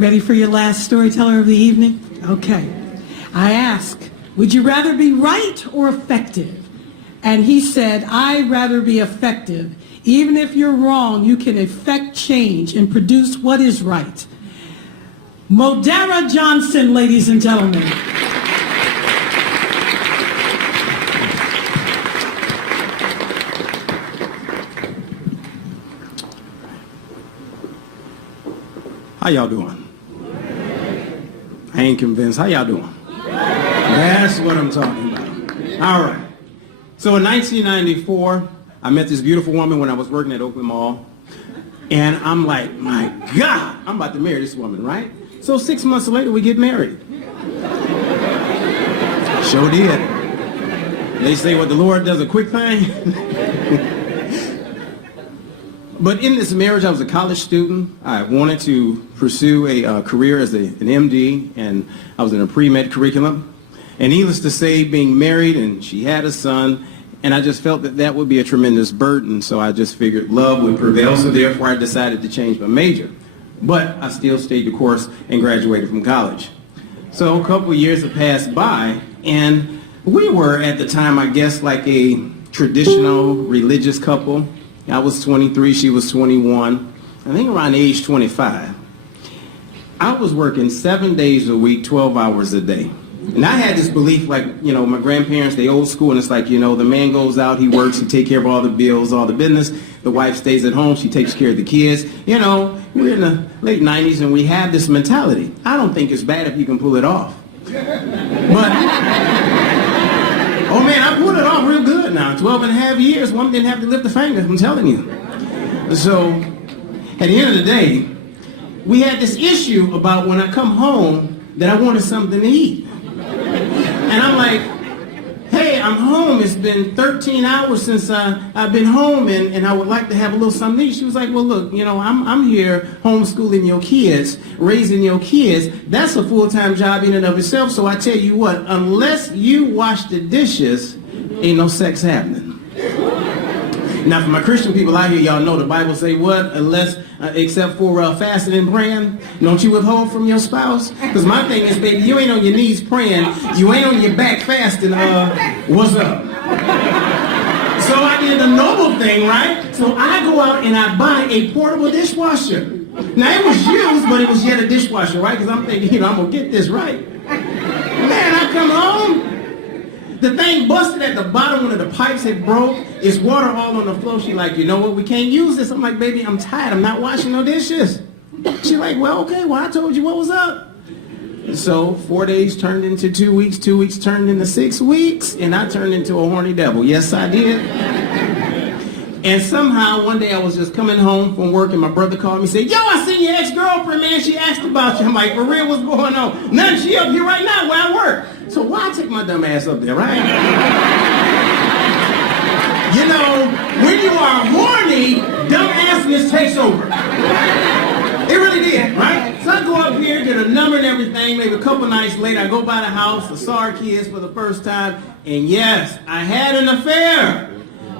Ready for your last storyteller of the evening? Okay. I ask, would you rather be right or effective? And he said, I'd rather be effective. Even if you're wrong, you can effect change and produce what is right. Modera Johnson, ladies and gentlemen. How y'all doing? I ain't convinced. How y'all doing? That's what I'm talking about. All right. So in 1994, I met this beautiful woman when I was working at Oakland Mall. And I'm like, my God, I'm about to marry this woman, right? So 6 months later, we get married. Sure did. They say what the Lord does a quick thing. But in this marriage, I was a college student. I wanted to pursue a career as an MD, and I was in a pre-med curriculum. And needless to say, being married, and she had a son, and I just felt that that would be a tremendous burden, so I just figured love would prevail, so therefore I decided to change my major. But I still stayed the course and graduated from college. So a couple of years have passed by, and we were, at the time, I guess, like a traditional religious couple. I was 23, she was 21, I think around age 25. I was working 7 days a week, 12 hours a day. And I had this belief, like, you know, my grandparents, they old school, and it's like, you know, the man goes out, he works, he takes care of all the bills, all the business. The wife stays at home, she takes care of the kids. You know, we're in the late 90s and we have this mentality. I don't think it's bad if you can pull it off. But, oh man, I pulled it off real good now. 12 and a half years, one didn't have to lift a finger, I'm telling you. So, at the end of the day, we had this issue about when I come home that I wanted something to eat. And I'm like, hey, I'm home. It's been 13 hours since I've been home, and I would like to have a little something to eat. She was like, well, look, you know, I'm here homeschooling your kids, raising your kids. That's a full-time job in and of itself. So I tell you what, unless you wash the dishes, ain't no sex happening. Now, for my Christian people out here, y'all know the Bible say what? Unless, except for fasting and praying, don't you withhold from your spouse? Because my thing is, baby, you ain't on your knees praying, you ain't on your back fasting, what's up? So I did the noble thing, right? So I go out and I buy a portable dishwasher. Now, it was used, but it was yet a dishwasher, right? Because I'm thinking, you know, I'm going to get this right. Man, I come home. The thing busted at the bottom, one of the pipes had broke. It's water all on the floor. She like, you know what, we can't use this. I'm like, baby, I'm tired. I'm not washing no dishes. She like, well, okay, well, I told you what was up. So 4 days turned into 2 weeks. 2 weeks turned into 6 weeks. And I turned into a horny devil. Yes, I did. And somehow, one day I was just coming home from work, and my brother called me and said, yo, I seen your ex-girlfriend, man. She asked about you. I'm like, for real, what's going on? Nothing. She up here right now where I work. So why take my dumb ass up there, right? You know, when you are horny, dumb assness takes over. It really did, right? So I go up here, get a number and everything. Maybe a couple nights later, I go by the house, I saw our kids for the first time, and yes, I had an affair.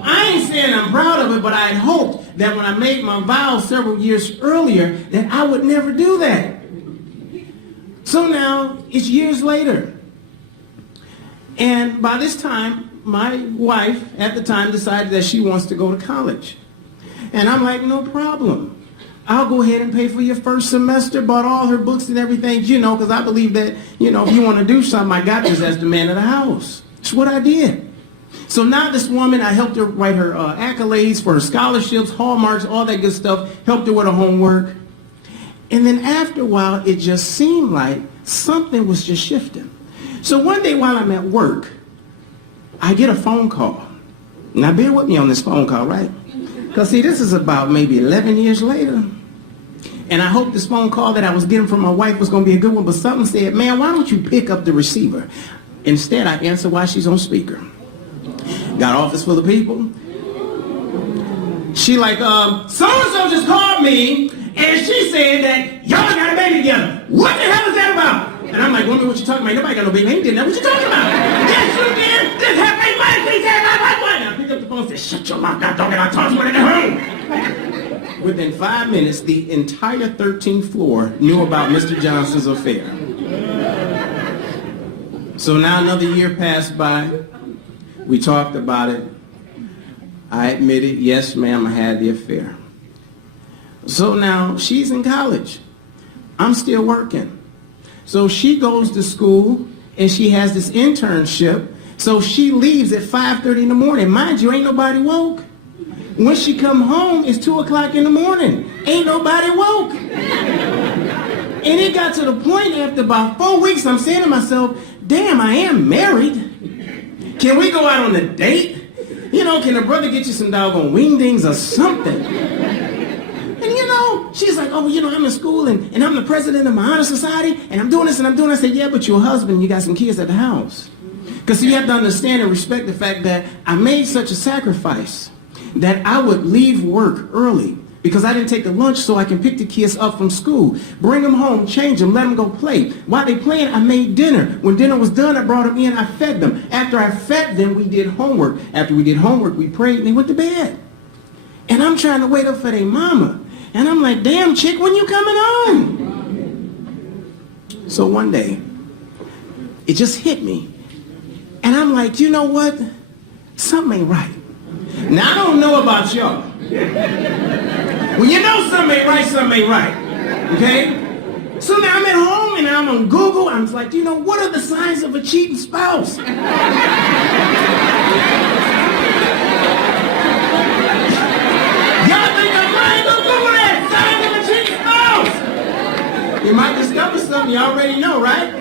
I ain't saying I'm proud of it, but I had hoped that when I made my vows several years earlier, that I would never do that. So now, it's years later. And by this time, my wife, at the time, decided that she wants to go to college. And I'm like, no problem. I'll go ahead and pay for your first semester, bought all her books and everything, you know, because I believe that, you know, if you want to do something, I got this as the man of the house. That's what I did. So now this woman, I helped her write her accolades for her scholarships, hallmarks, all that good stuff, helped her with her homework. And then after a while, it just seemed like something was just shifting. So one day while I'm at work, I get a phone call. Now bear with me on this phone call, right? Because see, this is about maybe 11 years later. And I hope this phone call that I was getting from my wife was going to be a good one, but something said, man, why don't you pick up the receiver? Instead, I answer while she's on speaker. Got office full of people. She like, so-and-so just called me, and she said that y'all got a baby together. What the hell is that about? And I'm like, woman, what you talking about? Nobody got no baby. Ain't did that. What you talking about? Yes, you did. This happened. And I picked up the phone and said, shut your mouth, God dog, and I tossed one in the room. Within 5 minutes, the entire 13th floor knew about Mr. Johnson's affair. So now another year passed by. We talked about it. I admitted, yes, ma'am, I had the affair. So now she's in college. I'm still working. So she goes to school and she has this internship. So she leaves at 5:30 in the morning. Mind you, ain't nobody woke. When she come home, it's 2 o'clock in the morning. Ain't nobody woke. And it got to the point after about 4 weeks, I'm saying to myself, damn, I am married. Can we go out on a date? You know, can a brother get you some doggone wingdings or something? And you know, she's like, oh, you know, I'm in school and I'm the president of my honor society and I'm doing this and I'm doing that. I said, yeah, but you're a husband, you got some kids at the house. Because you have to understand and respect the fact that I made such a sacrifice that I would leave work early because I didn't take the lunch so I can pick the kids up from school, bring them home, change them, let them go play. While they playing, I made dinner. When dinner was done, I brought them in, I fed them. After I fed them, we did homework. After we did homework, we prayed and they went to bed. And I'm trying to wait up for their mama. And I'm like, damn, chick, when you coming home? So one day, it just hit me. And I'm like, you know what? Something ain't right. Now, I don't know about y'all. When you know something ain't right, something ain't right. Okay? So now I'm at home and I'm on Google. I'm like, you know, what are the signs of a cheating spouse? Y'all think I'm lying? Go Google that. Signs of a cheating spouse. You might discover something you already know, right?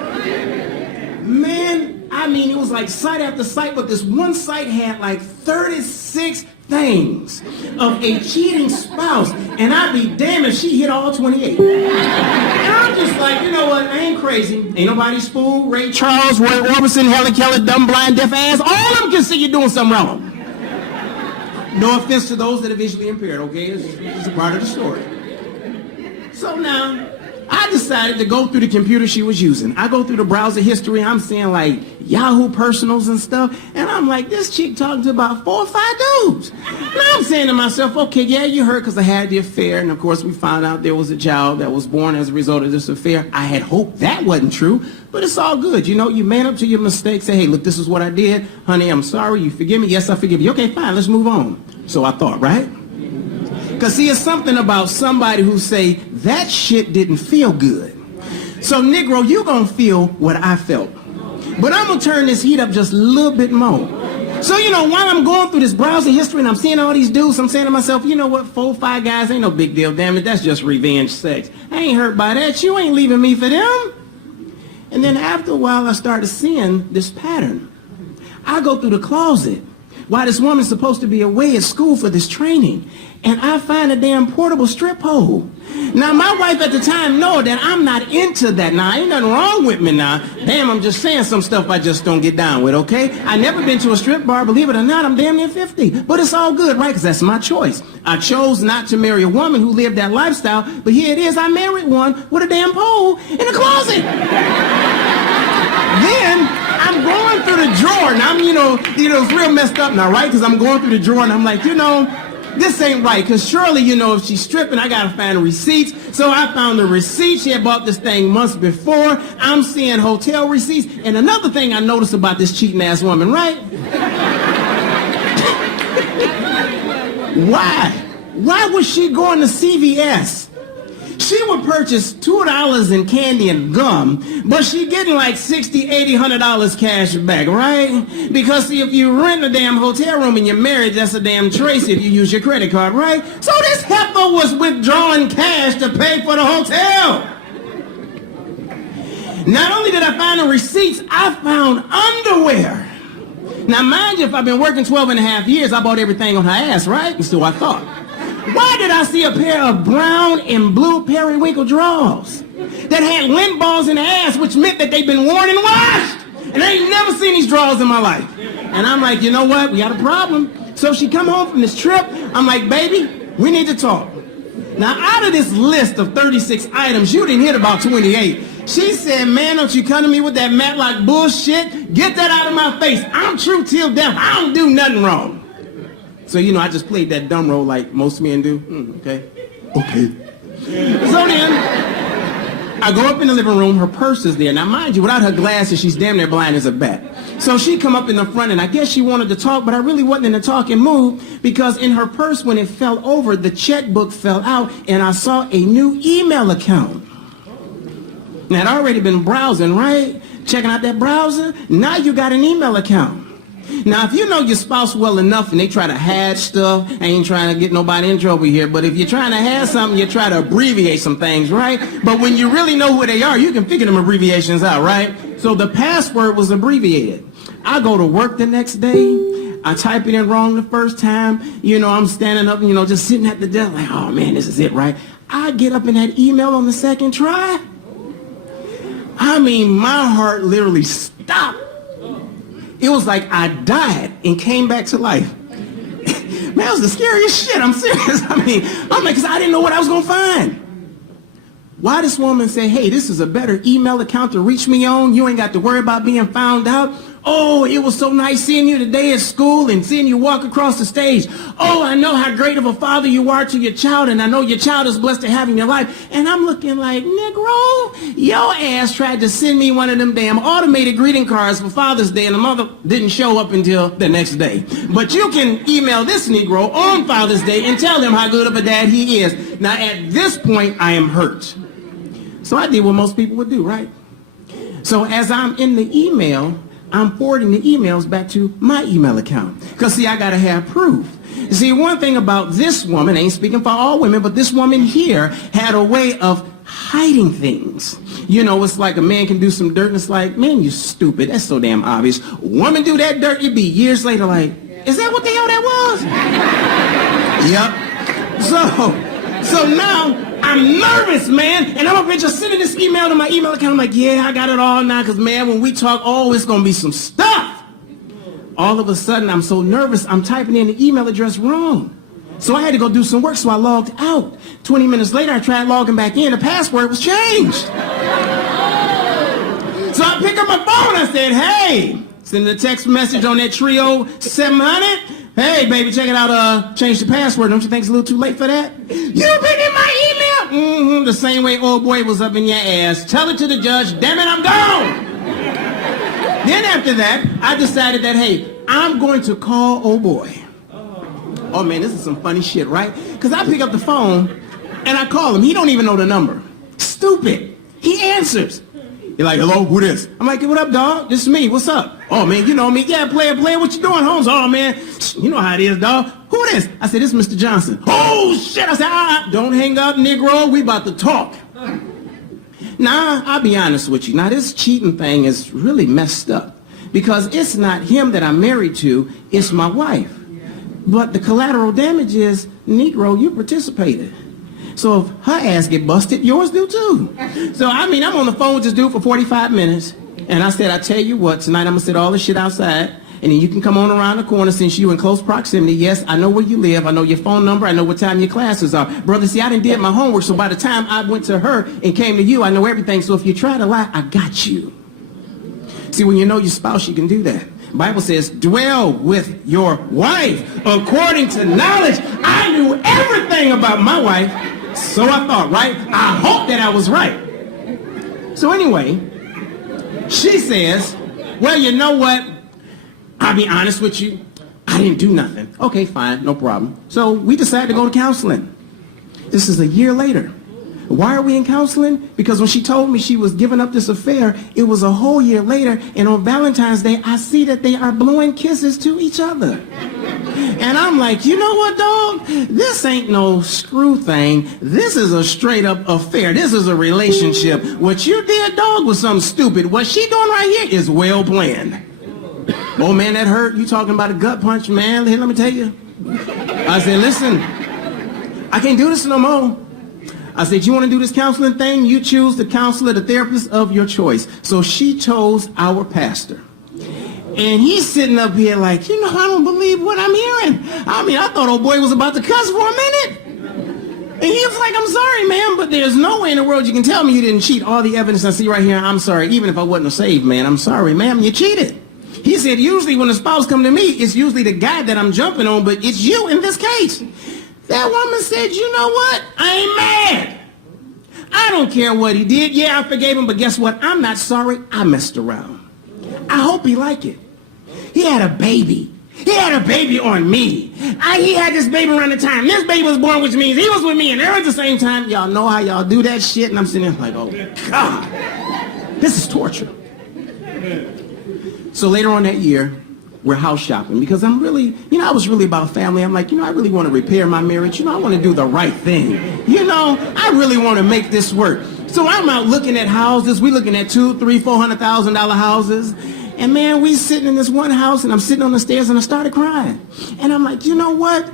Man, I mean, it was like site after site, but this one site had like 36 things of a cheating spouse, and I'd be damned if she hit all 28. And I'm just like, you know what, I ain't crazy. Ain't nobody spool, Ray Charles, Roy Orbison, Helen Keller, dumb, blind, deaf ass. All of them can see you doing something wrong. No offense to those that are visually impaired, okay? It's a part of the story. So now, I decided to go through the computer she was using. I go through the browser history. I'm seeing like Yahoo personals and stuff. And I'm like, this chick talking to about 4 or 5 dudes. And I'm saying to myself, okay, yeah, you heard because I had the affair. And of course, we found out there was a child that was born as a result of this affair. I had hoped that wasn't true, but it's all good. You know, you man up to your mistakes. Say, hey, look, this is what I did. Honey, I'm sorry. You forgive me? Yes, I forgive you. Okay, fine. Let's move on. So I thought, right? Because see, it's something about somebody who say, that shit didn't feel good. So, Negro, you gonna feel what I felt. But I'm gonna turn this heat up just a little bit more. So, you know, while I'm going through this browsing history and I'm seeing all these dudes, I'm saying to myself, you know what, 4 or 5 guys ain't no big deal, damn it, that's just revenge sex. I ain't hurt by that, you ain't leaving me for them. And then after a while, I started seeing this pattern. I go through the closet while this woman's supposed to be away at school for this training, and I find a damn portable strip pole. Now, my wife at the time know that I'm not into that. Now, ain't nothing wrong with me now. Damn, I'm just saying some stuff I just don't get down with, okay? I never been to a strip bar, believe it or not, I'm damn near 50. But it's all good, right? Because that's my choice. I chose not to marry a woman who lived that lifestyle, but here it is, I married one with a damn pole in the closet. Then, I'm going through the drawer, and I'm, you know, it's real messed up now, right? Because I'm going through the drawer, and I'm like, you know, this ain't right, because surely, you know, if she's stripping, I got to find the receipts. So I found the receipt. She had bought this thing months before. I'm seeing hotel receipts. And another thing I noticed about this cheating-ass woman, right? Why was she going to CVS? She would purchase $2 in candy and gum, but she getting like $60, $80, $100 cash back, right? Because see, if you rent a damn hotel room in your marriage, that's a damn trace if you use your credit card, right? So this heifer was withdrawing cash to pay for the hotel. Not only did I find the receipts, I found underwear. Now, mind you, if I've been working 12 and a half years, I bought everything on her ass, right? And so I thought. Why did I see a pair of brown and blue periwinkle drawers that had lint balls in the ass, which meant that they'd been worn and washed? And I ain't never seen these drawers in my life. And I'm like, you know what? We got a problem. So she come home from this trip. I'm like, baby, we need to talk. Now, out of this list of 36 items, you didn't hit about 28. She said, man, don't you come to me with that Matlock bullshit. Get that out of my face. I'm true till death. I don't do nothing wrong. So, you know, I just played that dumb role like most men do. Okay. Okay. So then, I go up in the living room, her purse is there. Now, mind you, without her glasses, she's damn near blind as a bat. So she come up in the front, and I guess she wanted to talk, but I really wasn't in the talking mood, because in her purse, when it fell over, the checkbook fell out, and I saw a new email account. Now, I'd already been browsing, right? Checking out that browser. Now you got an email account. Now, if you know your spouse well enough and they try to hide stuff, I ain't trying to get nobody in trouble here, but if you're trying to hide something, you try to abbreviate some things, right? But when you really know who they are, you can figure them abbreviations out, right? So the password was abbreviated. I go to work the next day. I type it in wrong the first time. You know, I'm standing up, you know, just sitting at the desk like, oh, man, this is it, right? I get up in that email on the second try. I mean, my heart literally stopped. It was like I died and came back to life. Man, that was the scariest shit. I'm serious. I'm like, because I didn't know what I was going to find. Why this woman say, hey, this is a better email account to reach me on. You ain't got to worry about being found out. Oh, it was so nice seeing you today at school and seeing you walk across the stage. Oh, I know how great of a father you are to your child, and I know your child is blessed to have in your life. And I'm looking like, Negro, your ass tried to send me one of them damn automated greeting cards for Father's Day, and the mother didn't show up until the next day. But you can email this Negro on Father's Day and tell him how good of a dad he is. Now, at this point, I am hurt. So I did what most people would do, right? So as I'm in the email, I'm forwarding the emails back to my email account. Because, see, I got to have proof. See, one thing about this woman, I ain't speaking for all women, but this woman here had a way of hiding things. You know, it's like a man can do some dirt, and it's like, man, you stupid. That's so damn obvious. A woman do that dirt, you'd be years later like, is that what the hell that was? Yep. So now, I'm nervous, man, and I'm up here just sending this email to my email account. I'm like, yeah, I got it all now, because, man, when we talk, oh, it's going to be some stuff. All of a sudden, I'm so nervous, I'm typing in the email address wrong. So I had to go do some work, so I logged out. 20 minutes later, I tried logging back in. The password was changed. So I pick up my phone, I said, hey, sending a text message on that Trio 700. Hey, baby, check it out, change the password. Don't you think it's a little too late for that? You've been in my email! Mm-hmm, the same way old boy was up in your ass. Tell it to the judge, damn it, I'm gone! Then after that, I decided that, hey, I'm going to call old boy. Oh, man, this is some funny shit, right? Because I pick up the phone, and I call him. He don't even know the number. Stupid. He answers. You're like, hello, who this? I'm like, hey, what up, dog? This is me. What's up? Oh, man, you know me. Yeah, player, what you doing, Holmes? Oh, man, you know how it is, dog. Who this? I said, this is Mr. Johnson. Oh, shit. I said, don't hang up, Negro. We about to talk. Now, I'll be honest with you. Now, this cheating thing is really messed up, because it's not him that I'm married to. It's my wife. But the collateral damage is, Negro, you participated. So if her ass get busted, yours do too. So, I mean, I'm on the phone with this dude for 45 minutes. And I said, I tell you what, tonight I'm going to sit all this shit outside. And then you can come on around the corner since you in close proximity. Yes, I know where you live. I know your phone number. I know what time your classes are. Brother, see, I done did my homework. So by the time I went to her and came to you, I know everything. So if you try to lie, I got you. See, when you know your spouse, you can do that. The Bible says, dwell with your wife according to knowledge. I knew everything about my wife. So I thought, right? I hope that I was right. So anyway, she says, well, you know what? I'll be honest with you. I didn't do nothing. Okay, fine, no problem. So we decided to go to counseling. This is a year later. Why are we in counseling? Because when she told me she was giving up this affair, it was a whole year later, and on Valentine's Day, I see that they are blowing kisses to each other. And I'm like, you know what, dog? This ain't no screw thing. This is a straight up affair. This is a relationship. What you did, dog, was something stupid. What she doing right here is well planned. Oh, man, that hurt. You talking about a gut punch, man. Here, let me tell you. I said, listen, I can't do this no more. I said, you want to do this counseling thing? You choose the counselor, the therapist of your choice. So she chose our pastor. And he's sitting up here like, you know, I don't believe what I'm hearing. I mean, I thought old boy was about to cuss for a minute. And he was like, I'm sorry, man, but there's no way in the world you can tell me you didn't cheat. All the evidence I see right here, I'm sorry. Even if I wasn't saved, man, I'm sorry, ma'am, you cheated. He said, usually when a spouse come to me, it's usually the guy that I'm jumping on, but it's you in this case. That woman said, you know what? I ain't mad. I don't care what he did. Yeah, I forgave him, but guess what? I'm not sorry I messed around. I hope he liked it. He had a baby. He had a baby on me. He had this baby around the time this baby was born, which means he was with me, and they're at the same time. Y'all know how y'all do that shit, and I'm sitting there like, oh, God. This is torture. So later on that year, we're house shopping because I'm really, I was really about family. I'm like, I really want to repair my marriage. I want to do the right thing. I really want to make this work. So I'm out looking at houses. We're looking at $200,000, $300,000, $400,000 houses. And man, we sitting in this one house and I'm sitting on the stairs and I started crying. And I'm like, you know what?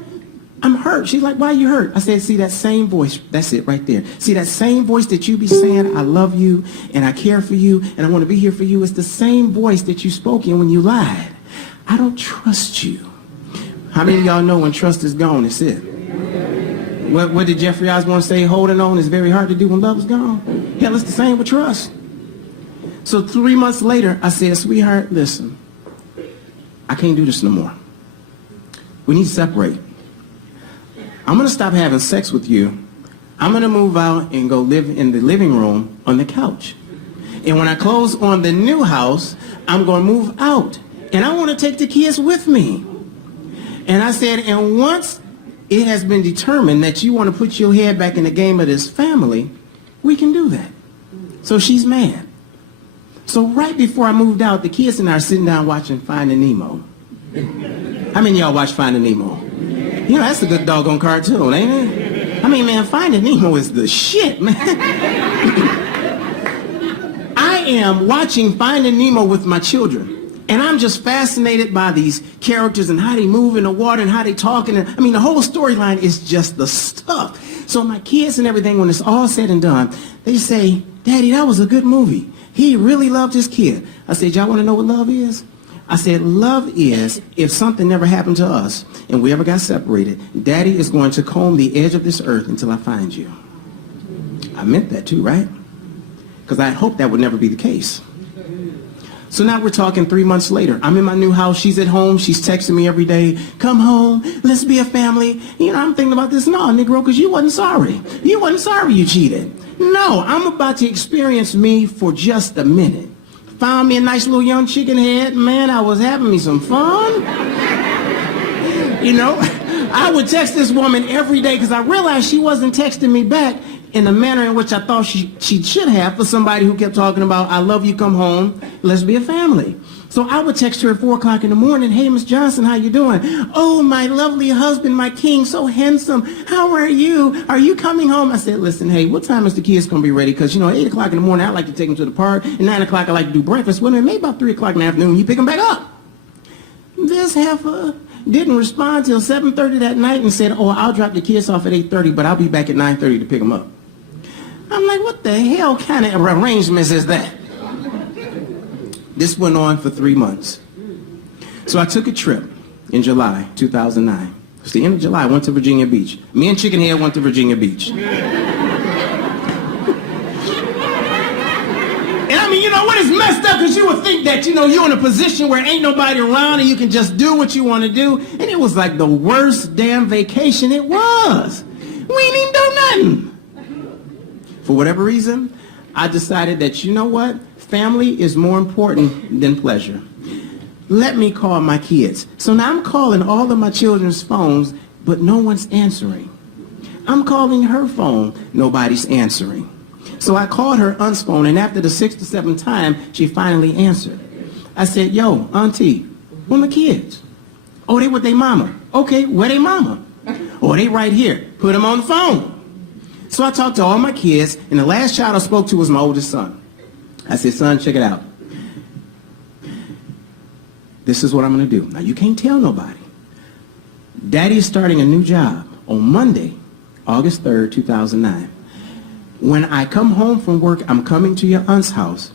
I'm hurt. She's like, why are you hurt? I said, see that same voice. That's it right there. See that same voice that you be saying, I love you and I care for you and I want to be here for you. It's the same voice that you spoke in when you lied. I don't trust you. How many of y'all know when trust is gone, it's it? What did Jeffrey Osborne say? Holding on is very hard to do when love is gone. Hell, it's the same with trust. So 3 months later, I said, sweetheart, listen, I can't do this no more. We need to separate. I'm going to stop having sex with you. I'm going to move out and go live in the living room on the couch. And when I close on the new house, I'm going to move out. And I want to take the kids with me. And I said, and once it has been determined that you want to put your head back in the game of this family, we can do that. So she's mad. So right before I moved out, the kids and I are sitting down watching Finding Nemo. How many of y'all watch Finding Nemo? That's a good doggone cartoon, ain't it? I mean, man, Finding Nemo is the shit, man. I am watching Finding Nemo with my children. And I'm just fascinated by these characters and how they move in the water and how they talk. And the whole storyline is just the stuff. So my kids and everything, when it's all said and done, they say, Daddy, that was a good movie. He really loved his kid. I said, y'all want to know what love is? I said, love is if something never happened to us and we ever got separated, Daddy is going to comb the edge of this earth until I find you. I meant that too, right? Because I hoped that would never be the case. So now we're talking 3 months later. I'm in my new house. She's at home. She's texting me every day. Come home. Let's be a family. I'm thinking about this. No, Negro, because you wasn't sorry. You wasn't sorry you cheated. No, I'm about to experience me for just a minute. Found me a nice little young chicken head. Man, I was having me some fun. I would text this woman every day because I realized she wasn't texting me back in the manner in which I thought she should have for somebody who kept talking about, I love you, come home, let's be a family. So I would text her at 4 o'clock in the morning, hey, Miss Johnson, how you doing? Oh, my lovely husband, my king, so handsome. How are you? Are you coming home? I said, listen, hey, what time is the kids going to be ready? Because, 8 o'clock in the morning, I like to take them to the park. And 9 o'clock, I like to do breakfast with them. Maybe about 3 o'clock in the afternoon, you pick them back up. This heifer didn't respond till 7:30 that night and said, oh, I'll drop the kids off at 8:30, but I'll be back at 9:30 to pick them up. I'm like, what the hell kind of arrangements is that? This went on for 3 months. So I took a trip in July 2009. It's the end of July. I went to Virginia Beach. Me and Chickenhead went to Virginia Beach. And what is messed up because you would think that, you're in a position where ain't nobody around and you can just do what you want to do. And it was like the worst damn vacation it was. We ain't even do nothing. For whatever reason, I decided that, family is more important than pleasure. Let me call my kids. So now I'm calling all of my children's phones, but no one's answering. I'm calling her phone, nobody's answering. So I called her aunt's phone, and after the 6th or 7th time, she finally answered. I said, yo, auntie, where my kids? Oh, they with their mama. Okay, where they mama? Oh, they right here. Put them on the phone. So I talked to all my kids, and the last child I spoke to was my oldest son. I said, son, check it out. This is what I'm going to do. Now, you can't tell nobody. Daddy is starting a new job on Monday, August 3rd, 2009. When I come home from work, I'm coming to your aunt's house.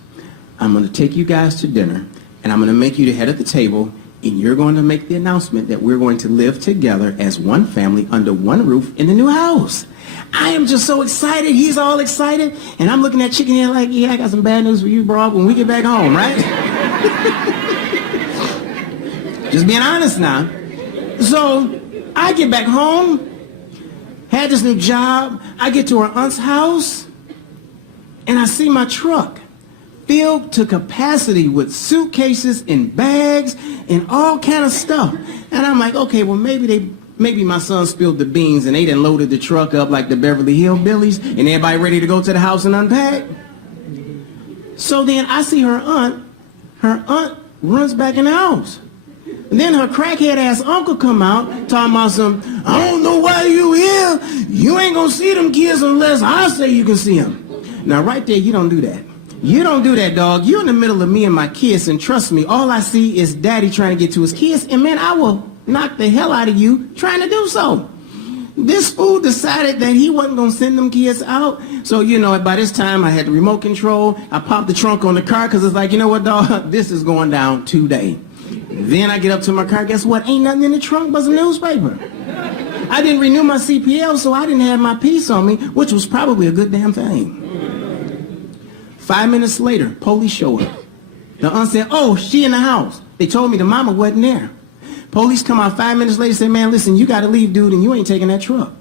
I'm going to take you guys to dinner, and I'm going to make you the head of the table, and you're going to make the announcement that we're going to live together as one family under one roof in the new house. I am just so excited. He's all excited. And I'm looking at Chickenhead like, yeah, I got some bad news for you, bro, when we get back home, right? Just being honest now. So I get back home. Had this new job. I get to her aunt's house, and I see my truck filled to capacity with suitcases and bags and all kind of stuff. And I'm like, okay, well, maybe my son spilled the beans and they done loaded the truck up like the Beverly Hillbillies and everybody ready to go to the house and unpack. So then I see her aunt runs back in the house. And then her crackhead ass uncle come out talking about some, I don't know why you here. You ain't gonna see them kids unless I say you can see them. Now right there, you don't do that. You don't do that, dog. You're in the middle of me and my kids, and trust me, all I see is daddy trying to get to his kids, and man, I will knock the hell out of you trying to do so. This fool decided that he wasn't going to send them kids out. So, by this time, I had the remote control. I popped the trunk on the car because it's like, you know what, dog? This is going down today. Then I get up to my car. Guess what? Ain't nothing in the trunk but a newspaper. I didn't renew my CPL, so I didn't have my piece on me, which was probably a good damn thing. 5 minutes later, police show up. The aunt said, oh, she in the house. They told me the mama wasn't there. Police come out 5 minutes later and say, man, listen, you got to leave, dude, and you ain't taking that truck.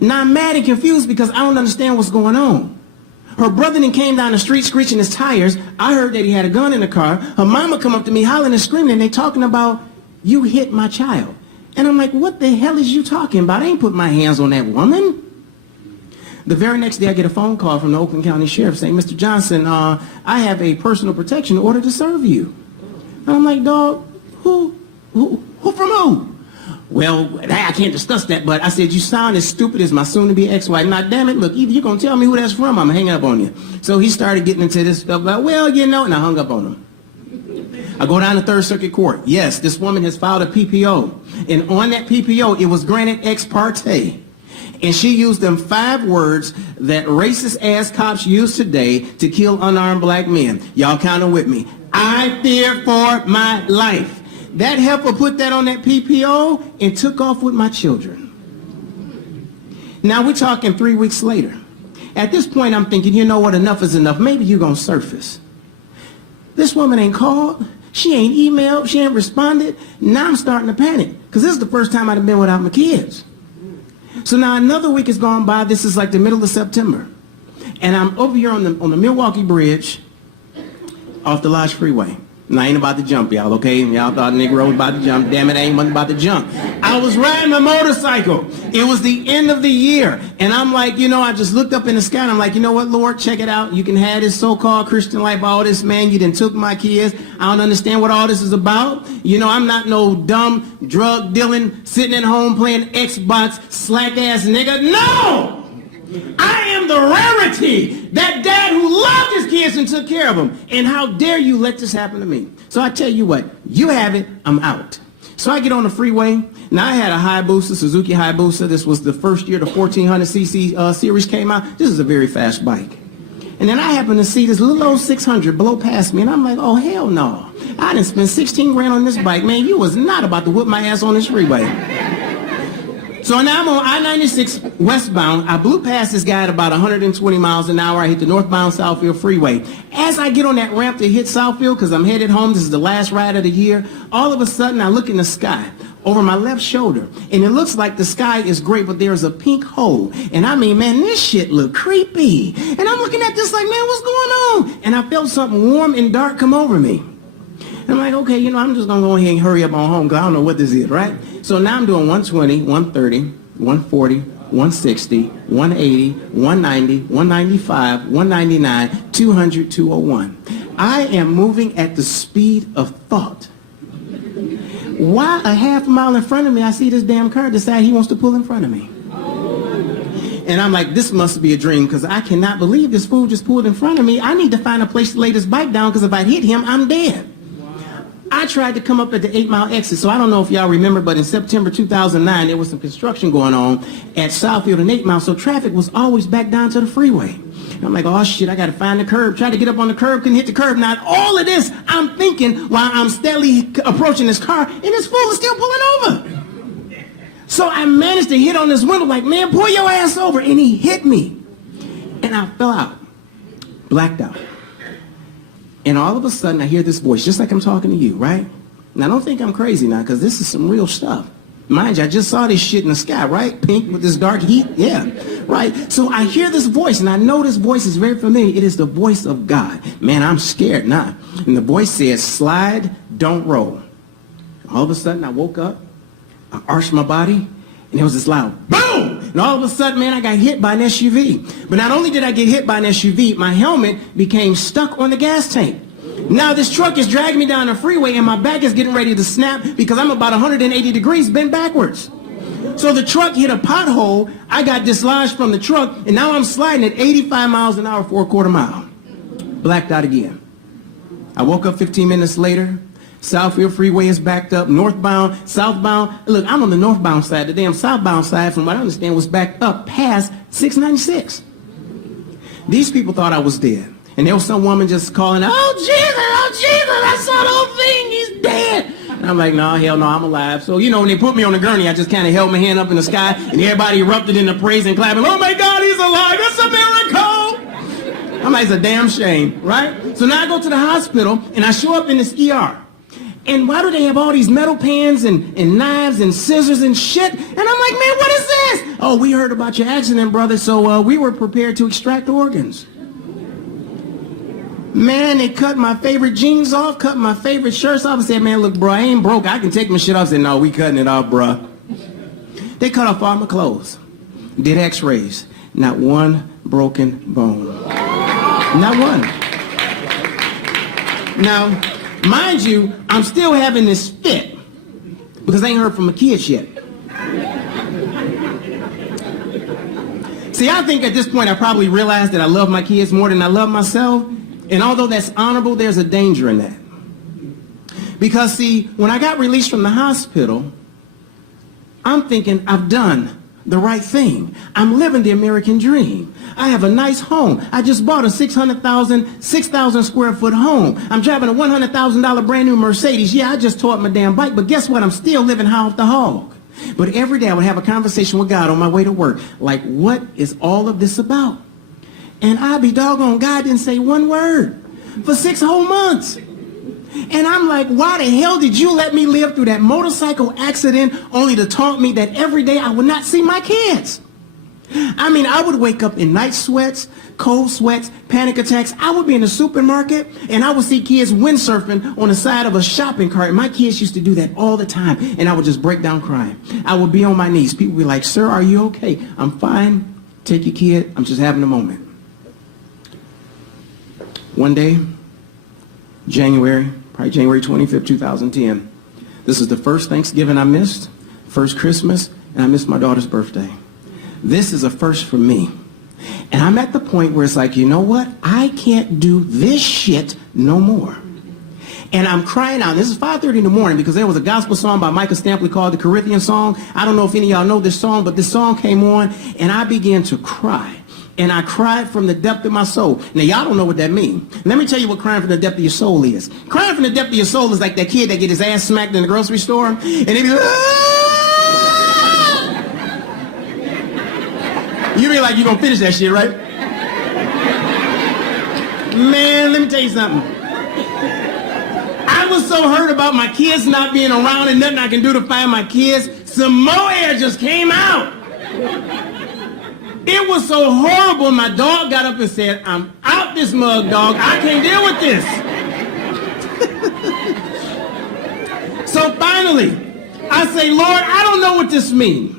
Now I'm mad and confused because I don't understand what's going on. Her brother then came down the street screeching his tires. I heard that he had a gun in the car. Her mama come up to me hollering and screaming, and they talking about, you hit my child. And I'm like, what the hell is you talking about? I ain't put my hands on that woman. The very next day, I get a phone call from the Oakland County Sheriff saying, Mr. Johnson, I have a personal protection order to serve you. And I'm like, dog, who from who? Well, I can't discuss that, but I said, you sound as stupid as my soon-to-be ex-wife. Now, damn it, look, either you're going to tell me who that's from, I'm hanging up on you. So he started getting into this stuff about, well, and I hung up on him. I go down to Third Circuit Court. Yes, this woman has filed a PPO. And on that PPO, it was granted ex parte. And she used them 5 words that racist-ass cops use today to kill unarmed black men. Y'all counting with me. I fear for my life. That heifer put that on that PPO and took off with my children. Now we're talking 3 weeks later. At this point, I'm thinking, you know what, enough is enough. Maybe you're going to surface. This woman ain't called. She ain't emailed. She ain't responded. Now I'm starting to panic because this is the first time I've been without my kids. So now another week has gone by. This is like the middle of September. And I'm over here on the Milwaukee Bridge off the Lodge Freeway. And I ain't about to jump, y'all, okay? Y'all thought Negro was about to jump. Damn it, I ain't about to jump. I was riding my motorcycle. It was the end of the year. And I'm like, I just looked up in the sky and I'm like, you know what, Lord, check it out. You can have this so-called Christian life, all this, man. You done took my kids. I don't understand what all this is about. I'm not no dumb, drug dealing, sitting at home playing Xbox, slack-ass nigga. No! I am the rarity, that dad who loved his kids and took care of them. And how dare you let this happen to me? So I tell you what, you have it, I'm out. So I get on the freeway. Now I had a Hayabusa, Suzuki Hayabusa. This was the first year the 1400cc series came out. This is a very fast bike. And then I happened to see this little old 600 blow past me, and I'm like, oh, hell no. I done spent 16 grand on this bike. Man, you was not about to whip my ass on this freeway. So now I'm on I-96 westbound. I blew past this guy at about 120 miles an hour. I hit the northbound Southfield Freeway. As I get on that ramp to hit Southfield, because I'm headed home, this is the last ride of the year, all of a sudden I look in the sky over my left shoulder, and it looks like the sky is gray, but there's a pink hole. And I mean, man, this shit look creepy. And I'm looking at this like, man, what's going on? And I felt something warm and dark come over me. And I'm like, okay, I'm just going to go ahead and hurry up on home because I don't know what this is, right? So now I'm doing 120, 130, 140, 160, 180, 190, 195, 199, 200, 201. I am moving at the speed of thought. Why a half mile in front of me, I see this damn car decide he wants to pull in front of me. And I'm like, this must be a dream because I cannot believe this fool just pulled in front of me. I need to find a place to lay this bike down because if I hit him, I'm dead. I tried to come up at the 8 Mile exit, so I don't know if y'all remember, but in September 2009, there was some construction going on at Southfield and 8 Mile, so traffic was always back down to the freeway. And I'm like, oh shit, I gotta find the curb. Tried to get up on the curb, couldn't hit the curb. Now, all of this, I'm thinking while I'm steadily approaching this car, and this fool is still pulling over. So I managed to hit on this window like, man, pull your ass over, and he hit me. And I fell out, blacked out. And all of a sudden, I hear this voice, just like I'm talking to you, right? Now, don't think I'm crazy now, because this is some real stuff. Mind you, I just saw this shit in the sky, right? Pink with this dark heat. Yeah, right. So I hear this voice, and I know this voice is very familiar. It is the voice of God. Man, I'm scared now. And the voice says, slide, don't roll. All of a sudden, I woke up. I arched my body, and there was this loud boom! And all of a sudden, man, I got hit by an SUV. But not only did I get hit by an SUV, my helmet became stuck on the gas tank. Now this truck is dragging me down the freeway, and my back is getting ready to snap because I'm about 180 degrees bent backwards. So the truck hit a pothole. I got dislodged from the truck, and now I'm sliding at 85 miles an hour for a quarter mile. Blacked out again. I woke up 15 minutes later. Southfield Freeway is backed up, northbound, southbound. Look, I'm on the northbound side. The damn southbound side, from what I understand, was backed up past 696. These people thought I was dead. And there was some woman just calling, oh, Jesus, I saw the whole thing, he's dead. And I'm like, no, hell no, I'm alive. So, you know, when they put me on the gurney, I just kind of held my hand up in the sky, and everybody erupted into praise and clapping. Oh, my God, he's alive. It's a miracle. I'm like, it's a damn shame, right? So now I go to the hospital, and I show up in this ER. And why do they have all these metal pans and knives and scissors and shit? And I'm like, man, what is this? Oh, we heard about your accident, brother, so we were prepared to extract organs. Man, they cut my favorite jeans off, cut my favorite shirts off, and said, man, look, bro, I ain't broke. I can take my shit off. I said, no, we cutting it off, bro. They cut off all my clothes. Did x-rays. Not one broken bone. Not one. Now, mind you, I'm still having this fit because I ain't heard from my kids yet. See, I think at this point I probably realized that I love my kids more than I love myself. And although that's honorable, there's a danger in that. Because, see, when I got released from the hospital, I'm thinking I've done the right thing. I'm living the American dream. I have a nice home. I just bought a 6,000 square foot home. I'm driving a $100,000 brand new Mercedes. Yeah, I just tore up my damn bike, but guess what? I'm still living high off the hog. But every day I would have a conversation with God on my way to work. Like, what is all of this about? And I'd be doggone, God didn't say one word for 6 whole months. And I'm like, why the hell did you let me live through that motorcycle accident only to taunt me that every day I would not see my kids? I mean, I would wake up in night sweats, cold sweats, panic attacks. I would be in the supermarket, and I would see kids windsurfing on the side of a shopping cart. My kids used to do that all the time, and I would just break down crying. I would be on my knees. People would be like, sir, are you okay? I'm fine. Take your kid. I'm just having a moment. One day, probably January 25th, 2010, this is the first Thanksgiving I missed, first Christmas, and I missed my daughter's birthday. This is a first for me. And I'm at the point where it's like, you know what? I can't do this shit no more. And I'm crying out. This is 5:30 in the morning because there was a gospel song by Michael Stampley called the Corinthian Song. I don't know if any of y'all know this song, but this song came on, and I began to cry. And I cried from the depth of my soul. Now, y'all don't know what that means. Let me tell you what crying from the depth of your soul is. Crying from the depth of your soul is like that kid that get his ass smacked in the grocery store, and they be like, ah! You be like, you gonna finish that shit, right? Man, let me tell you something. I was so hurt about my kids not being around and nothing I can do to find my kids. Some more air just came out. It was so horrible, my dog got up and said, I'm out this mug, dog. I can't deal with this. So finally, I say, Lord, I don't know what this means.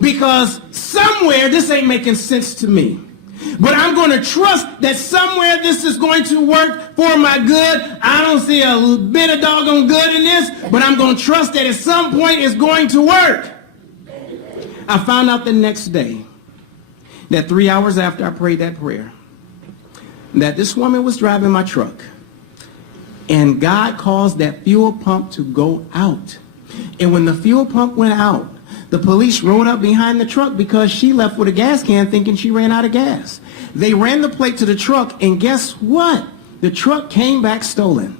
Because somewhere this ain't making sense to me. But I'm going to trust that somewhere this is going to work for my good. I don't see a bit of doggone good in this, but I'm going to trust that at some point it's going to work. I found out the next day that 3 hours after I prayed that prayer, that this woman was driving my truck, and God caused that fuel pump to go out. And when the fuel pump went out, the police rode up behind the truck because she left with a gas can thinking she ran out of gas. They ran the plate to the truck, and guess what? The truck came back stolen.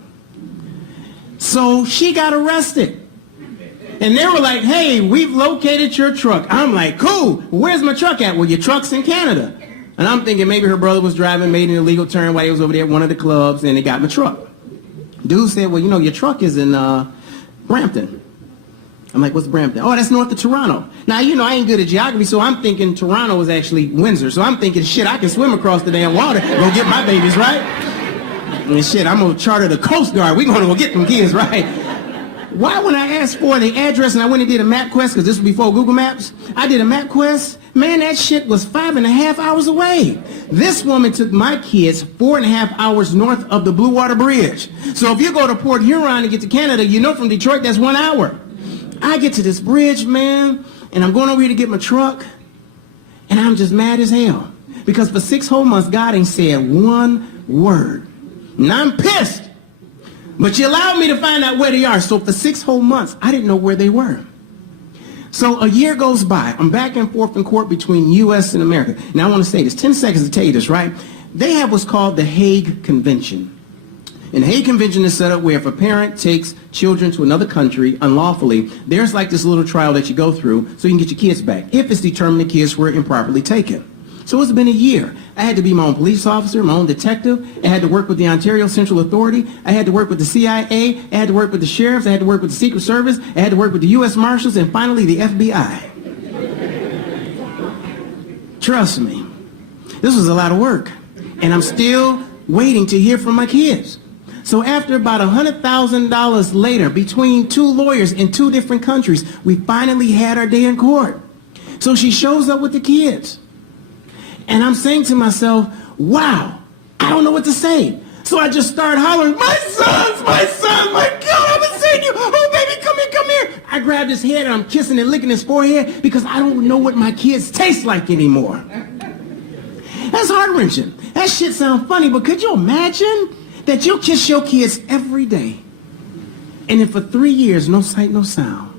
So she got arrested. And they were like, hey, we've located your truck. I'm like, cool. Where's my truck at? Well, your truck's in Canada. And I'm thinking maybe her brother was driving, made an illegal turn while he was over there at one of the clubs, and they got my truck. Dude said, well, you know, your truck is in Brampton. I'm like, what's Brampton? Oh, that's north of Toronto. Now, you know, I ain't good at geography, so I'm thinking Toronto is actually Windsor. So I'm thinking, shit, I can swim across the damn water, go get my babies, right? And shit, I'm gonna charter the Coast Guard. We're gonna go get them kids, right? Why, when I asked for the address and I went and did a map quest, because this was before Google Maps, I did a map quest, man, that shit was 5.5 hours away. This woman took my kids 4.5 hours north of the Blue Water Bridge. So if you go to Port Huron to get to Canada, you know from Detroit, that's 1 hour. I get to this bridge, man, and I'm going over here to get my truck, and I'm just mad as hell. Because for 6 whole months, God ain't said one word. And I'm pissed. But you allowed me to find out where they are. So for 6 whole months, I didn't know where they were. So a year goes by. I'm back and forth in court between U.S. and America. Now I want to say this. 10 seconds to tell you this, right? They have what's called the Hague Convention. And the Hague Convention is set up where if a parent takes children to another country unlawfully, there's like this little trial that you go through so you can get your kids back, if it's determined the kids were improperly taken. So it's been a year. I had to be my own police officer, my own detective. I had to work with the Ontario Central Authority. I had to work with the CIA. I had to work with the sheriffs. I had to work with the Secret Service. I had to work with the U.S. Marshals, and finally the FBI. Trust me, this was a lot of work, and I'm still waiting to hear from my kids. So after about $100,000 later, between 2 lawyers in 2 different countries, we finally had our day in court. So she shows up with the kids. And I'm saying to myself, wow, I don't know what to say. So I just start hollering, my son, my God, I've been seeing you. Oh, baby, come here, come here. I grabbed his head and I'm kissing and licking his forehead because I don't know what my kids taste like anymore. That's heart-wrenching. That shit sounds funny, but could you imagine that you kiss your kids every day, and then for 3 years, no sight, no sound?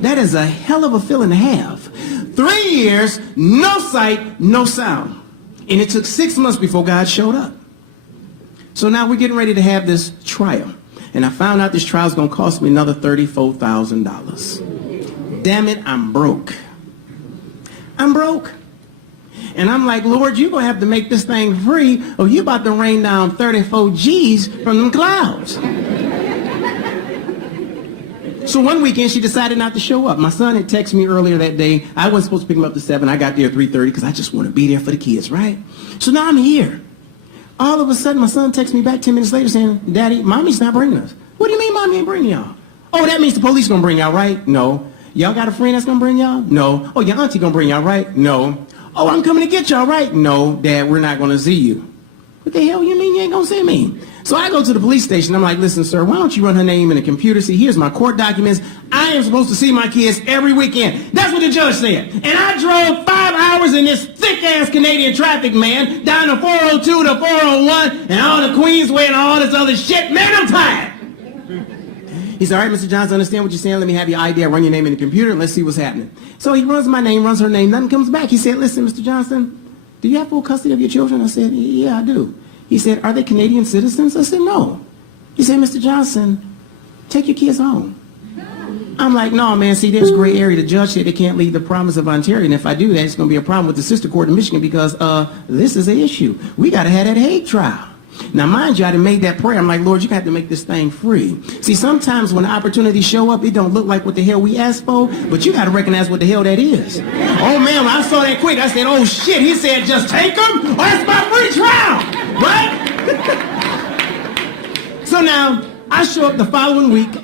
That is a hell of a feeling to have. 3 years, no sight, no sound. And it took 6 months before God showed up. So now we're getting ready to have this trial. And I found out this trial is going to cost me another $34,000. Damn it, I'm broke. I'm broke. And I'm like, Lord, you're going to have to make this thing free, or you about to rain down 34 G's from them clouds. So one weekend, she decided not to show up. My son had texted me earlier that day. I wasn't supposed to pick him up to 7. I got there at 3:30 because I just want to be there for the kids, right? So now I'm here. All of a sudden, my son texts me back 10 minutes later saying, Daddy, Mommy's not bringing us. What do you mean Mommy ain't bringing y'all? Oh, that means the police going to bring y'all, right? No. Y'all got a friend that's going to bring y'all? No. Oh, your auntie going to bring y'all, right? No. Oh, I'm coming to get y'all, right? No, Dad, we're not going to see you. What the hell you mean you ain't going to see me? So I go to the police station. I'm like, listen, sir, why don't you run her name in the computer? See, here's my court documents. I am supposed to see my kids every weekend. That's what the judge said. And I drove 5 hours in this thick-ass Canadian traffic, man, down the 402 to 401 and all the Queensway and all this other shit. Man, I'm tired. He said, all right, Mr. Johnson, I understand what you're saying. Let me have your ID. I run your name in the computer, and let's see what's happening. So he runs my name, runs her name. Nothing comes back. He said, listen, Mr. Johnson, do you have full custody of your children? I said, yeah, I do. He said, are they Canadian citizens? I said, no. He said, Mr. Johnson, take your kids home. I'm like, no, man, see, there's gray area. The judge said they can't leave the province of Ontario, and if I do that, it's going to be a problem with the sister court in Michigan because this is an issue. We got to have that Hague trial. Now, mind you, I done made that prayer. I'm like, Lord, you got to make this thing free. See, sometimes when opportunities show up, it don't look like what the hell we asked for, but you got to recognize what the hell that is. Oh, man, when I saw that quick, I said, oh, shit. He said, just take them, or it's my free trial, right? So now, I show up the following week,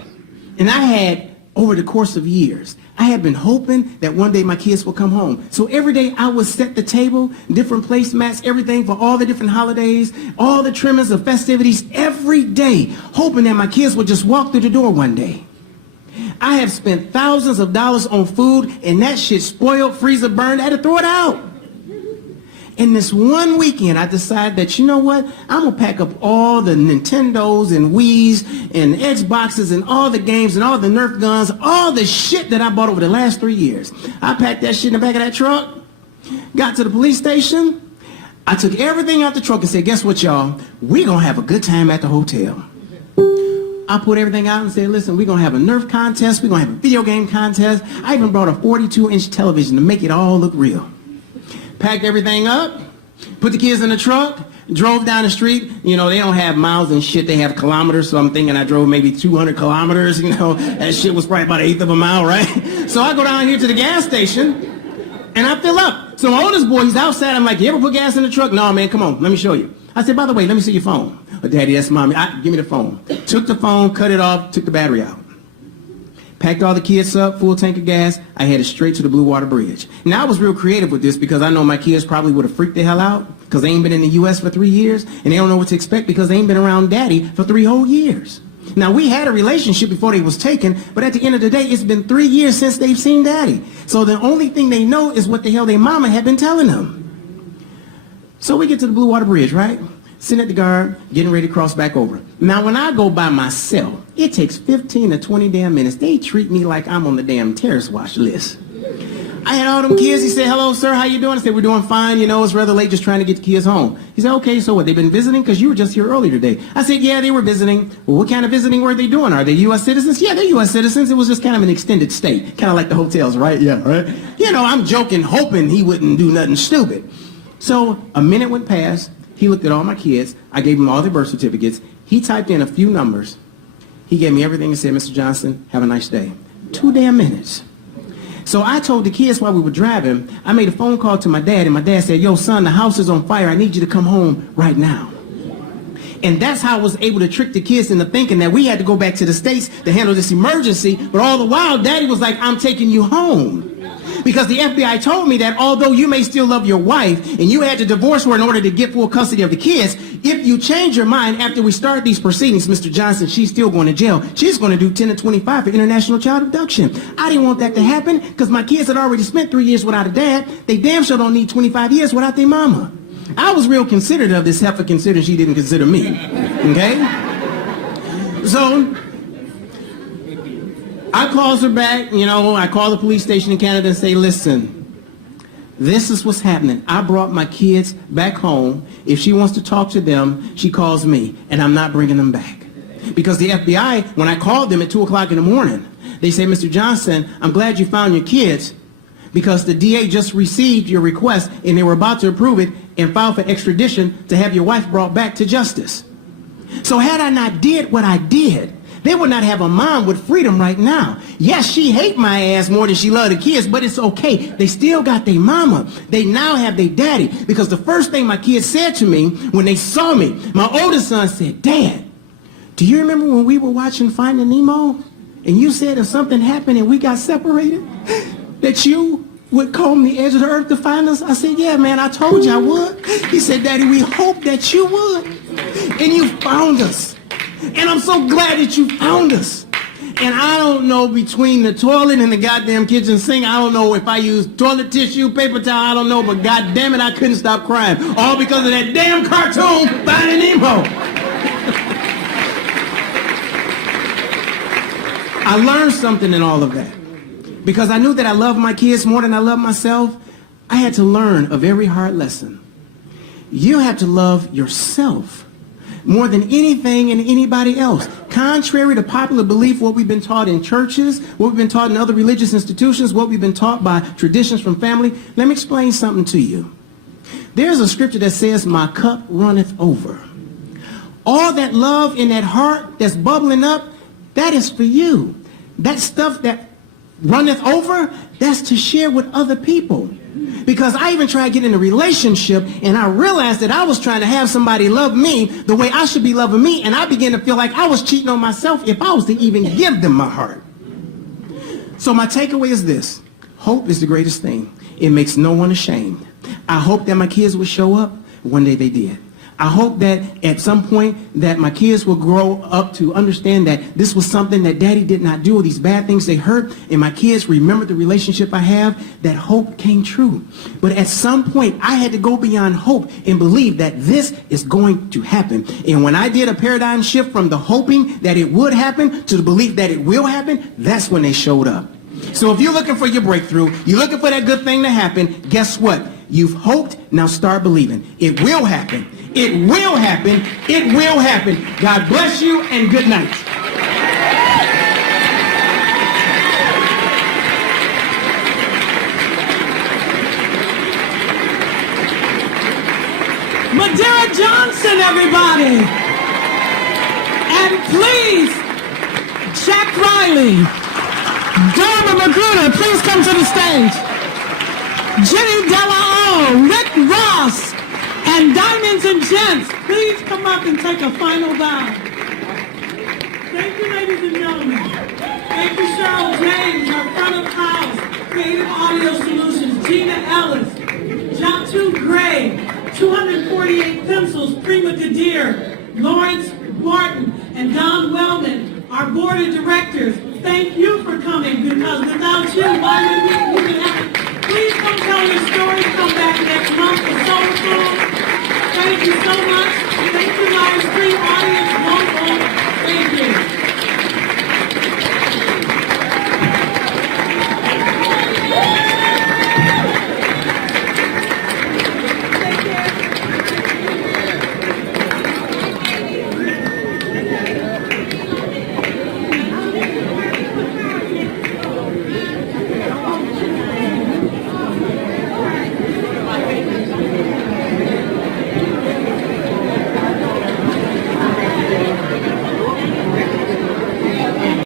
and I had, over the course of years, I had been hoping that one day my kids will come home. So every day I would set the table, different placemats, everything for all the different holidays, all the trimmings of festivities, every day, hoping that my kids would just walk through the door one day. I have spent thousands of dollars on food, and that shit spoiled, freezer burned. I had to throw it out. And this one weekend, I decided that, you know what? I'm going to pack up all the Nintendos and Wiis and Xboxes and all the games and all the Nerf guns, all the shit that I bought over the last 3 years. I packed that shit in the back of that truck, got to the police station. I took everything out the truck and said, guess what, y'all? We're going to have a good time at the hotel. I put everything out and said, listen, we're going to have a Nerf contest. We're going to have a video game contest. I even brought a 42-inch television to make it all look real. Packed everything up, put the kids in the truck, drove down the street. You know, they don't have miles and shit, they have kilometers, so I'm thinking I drove maybe 200 kilometers, you know. That shit was probably about an eighth of a mile, right? So I go down here to the gas station, and I fill up. So my oldest boy, he's outside. I'm like, you ever put gas in the truck? No, man, come on, let me show you. I said, by the way, let me see your phone. Oh, Daddy, that's Mommy. Give me the phone. Took the phone, cut it off, took the battery out. Packed all the kids up, full tank of gas. I headed straight to the Blue Water Bridge. Now, I was real creative with this because I know my kids probably would have freaked the hell out because they ain't been in the U.S. for 3 years, and they don't know what to expect because they ain't been around Daddy for 3 whole years. Now, we had a relationship before they was taken, but at the end of the day, it's been 3 years since they've seen Daddy. So the only thing they know is what the hell their mama had been telling them. So we get to the Blue Water Bridge, right? Sitting at the guard, getting ready to cross back over. Now, when I go by myself, it takes 15 to 20 damn minutes. They treat me like I'm on the damn terrorist watch list. I had all them kids. He said, hello, sir, how you doing? I said, we're doing fine. You know, it's rather late, just trying to get the kids home. He said, okay, so what, they've been visiting? Because you were just here earlier today. I said, yeah, they were visiting. Well, what kind of visiting were they doing? Are they U.S. citizens? Yeah, they're U.S. citizens. It was just kind of an extended stay. Kind of like the hotels, right? Yeah, right? You know, I'm joking, hoping he wouldn't do nothing stupid. So a minute went past. He looked at all my kids. I gave him all their birth certificates. He typed in a few numbers. He gave me everything and said, Mr. Johnson, have a nice day. 2 damn minutes. So I told the kids while we were driving, I made a phone call to my dad, and my dad said, yo, son, the house is on fire. I need you to come home right now. And that's how I was able to trick the kids into thinking that we had to go back to the States to handle this emergency. But all the while, Daddy was like, I'm taking you home. Because the FBI told me that although you may still love your wife and you had to divorce her in order to get full custody of the kids, if you change your mind after we start these proceedings, Mr. Johnson, she's still going to jail. She's going to do 10 to 25 for International Child Abduction. I didn't want that to happen because my kids had already spent 3 years without a dad. They damn sure don't need 25 years without their mama. I was real considerate of this heifer considering she didn't consider me. Okay? So I calls her back, you know, I call the police station in Canada and say, listen, this is what's happening. I brought my kids back home. If she wants to talk to them, she calls me, and I'm not bringing them back. Because the FBI, when I called them at 2 o'clock in the morning, they say, Mr. Johnson, I'm glad you found your kids because the DA just received your request and they were about to approve it and file for extradition to have your wife brought back to justice. So had I not did what I did, they would not have a mom with freedom right now. Yes, she hate my ass more than she love the kids, but it's okay. They still got their mama. They now have their daddy. Because the first thing my kids said to me when they saw me, my oldest son said, Dad, do you remember when we were watching Finding Nemo? And you said if something happened and we got separated, that you would comb the edge of the earth to find us? I said, yeah, man, I told you I would. He said, Daddy, we hope that you would. And you found us. And I'm so glad that you found us. And I don't know, between the toilet and the goddamn kitchen sink, I don't know if I used toilet tissue, paper towel, I don't know, but goddamn it, I couldn't stop crying. All because of that damn cartoon, Finding Nemo. I learned something in all of that. Because I knew that I loved my kids more than I loved myself. I had to learn a very hard lesson. You have to love yourself more than anything and anybody else. Contrary to popular belief, what we've been taught in churches, what we've been taught in other religious institutions, what we've been taught by traditions from family, let me explain something to you. There's a scripture that says, my cup runneth over. All that love in that heart that's bubbling up, that is for you. That stuff that runneth over, that's to share with other people. Because I even tried getting in a relationship and I realized that I was trying to have somebody love me the way I should be loving me, and I began to feel like I was cheating on myself if I was to even give them my heart. So my takeaway is this. Hope is the greatest thing. It makes no one ashamed. I hope that my kids would show up. One day they did. I hope that at some point that my kids will grow up to understand that this was something that Daddy did not do, or these bad things they hurt, and my kids remember the relationship I have, that hope came true. But at some point, I had to go beyond hope and believe that this is going to happen. And when I did a paradigm shift from the hoping that it would happen to the belief that it will happen, that's when they showed up. So if you're looking for your breakthrough, you're looking for that good thing to happen, guess what? You've hoped, now start believing. It will happen. It will happen. It will happen. God bless you and good night. Madeira Johnson, everybody. And please, Jack Riley, Dharma Magruder, please come to the stage. Jenny Della O, Rick Ross, and Diamonds and Gents, please come up and take a final bow. Thank you, ladies and gentlemen. Thank you, Cheryl James, our front of house, Creative Audio Solutions, Gina Ellis, Jatu Gray, 248 Pencils, Prima Kadir, Lawrence Martin, and Don Wellman, our board of directors. Thank you for coming, because without you, why would we even have it? Please come tell your story. Come back next month for Soul Food. Thank you so much. Thank you,